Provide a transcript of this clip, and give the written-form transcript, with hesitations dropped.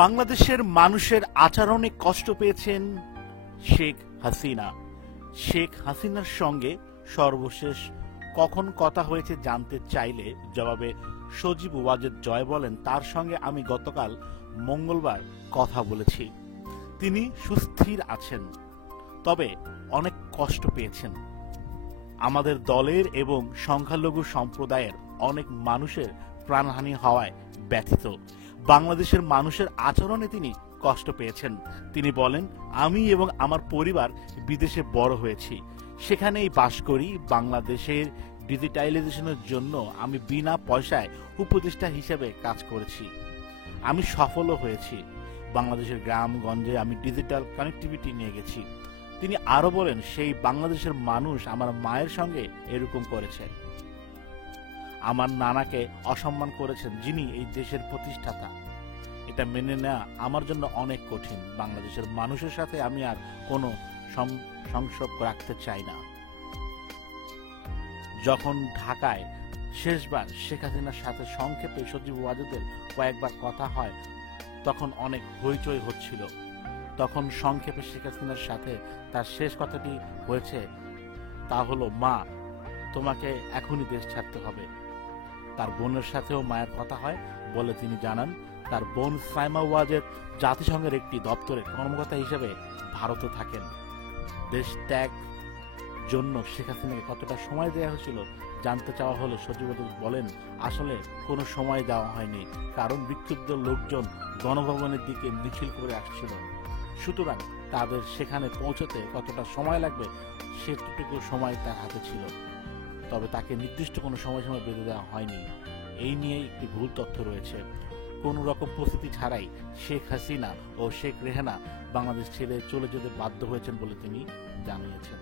বাংলাদেশের মানুষের আচরণে কষ্ট পেয়েছেন শেখ হাসিনা। শেখ হাসিনার সঙ্গে সর্বশেষ কখন কথা হয়েছে জানতে চাইলে জবাবে সজীব ওয়াজেদ জয় বলেন, তার সঙ্গে আমি গতকাল মঙ্গলবার কথা বলেছি। তিনি সুস্থির আছেন, তবে অনেক কষ্ট পেয়েছেন। আমাদের দলের এবং সংখ্যালঘু সম্প্রদায়ের অনেক মানুষের প্রাণহানি হওয়ায় ব্যথিত। বাংলাদেশের মানুষের আচরণে তিনি কষ্ট পেয়েছেন। তিনি বলেন, আমি এবং আমার পরিবার বিদেশে বড় হয়েছি, সেখানেই বাস করি। বাংলাদেশের ডিজিটালাইজেশনের জন্য আমি বিনা পয়সায় উপদেষ্টা হিসেবে কাজ করেছি। আমি সফলও হয়েছি। বাংলাদেশের গ্রামগঞ্জে আমি ডিজিটাল কানেক্টিভিটি নিয়ে গেছি। তিনি আরো বলেন, সেই বাংলাদেশের মানুষ আমার মায়ের সঙ্গে এরকম করেছে। আমার নানাকে অসম্মান করেছেন, যিনি এই দেশের প্রতিষ্ঠাতা। এটা মেনে নেওয়া আমার জন্য অনেক কঠিন। বাংলাদেশের মানুষের সাথে আমি আর কোনো সংসর্গ রাখতে চাই না। যখন ঢাকায় শেষবার শেখ হাসিনার সাথে সংক্ষেপে সজীব ওয়াজেদের কয়েকবার কথা হয়, তখন অনেক হইচই হচ্ছিল। তখন সংক্ষেপে শেখ হাসিনার সাথে তার শেষ কথাটি হয়েছে, তা হলো, মা, তোমাকে এখনই দেশ ছাড়তে হবে। তার বোনের সাথেও মায়ের কথা হয় বলে তিনি জানান। তার বোন সাইমা ওয়াজেদ জাতিসংঘের একটি দপ্তরের কর্মকর্তা হিসেবে ভারতে থাকেন। দেশ ত্যাগ জন্য শেখ হাসিনাকে কতটা সময় দেওয়া হয়েছিল জানতে চাওয়া হলে সজীব ওয়াজেদ বলেন, আসলে কোনো সময় দেওয়া হয়নি, কারণ বিক্ষুব্ধ লোকজন গণভবনের দিকে মিছিল করে আসছিল। সুতরাং তাদের সেখানে পৌঁছতে কতটা সময় লাগবে সেটুকু সময় তার হাতে ছিল। তবে তাকে নির্দিষ্ট কোনো সময়সীমা বেঁধে দেওয়া হয়নি। এই নিয়ে একটি ভুল তথ্য রয়েছে। কোনো রকম প্রস্তুতি ছাড়াই শেখ হাসিনা ও শেখ রেহানা বাংলাদেশ ছেড়ে চলে যেতে বাধ্য হয়েছেন বলে তিনি জানিয়েছেন।